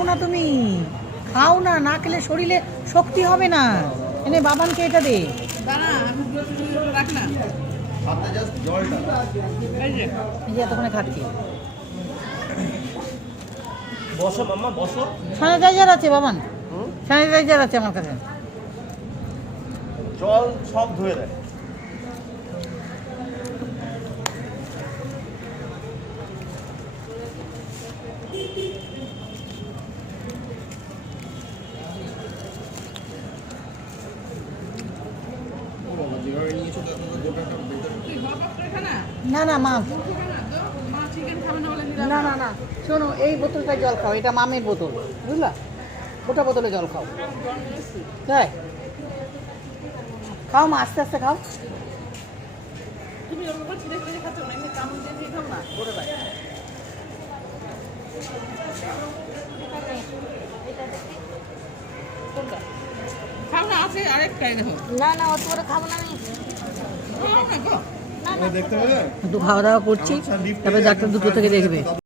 খাও না তুমি, খাও না, না খেলে শরীরে শক্তি হবে না। এনে বাবানকে এটা দে। এই যে এতক্ষণে খাচ্ছি। বসো মাম্মা বসো। স্যানিটাইজার আছে বাবান, স্যানিটাইজার আছে আমার কাছে। জল সব ধুয়ে দেয়। না না মা, না না না শোনো, এই বোতলটায় জল খাও, এটা মামের বোতল, বুঝলা? ওটা বোতলে জল খাও। তাই খাও মা, আস্তে আস্তে খাও। না না অত করে খাবো না আমি, দেখতে পেলে একটু খাওয়া দাওয়া করছি, তারপরে ডাক্তার দুটো থেকে দেখবে।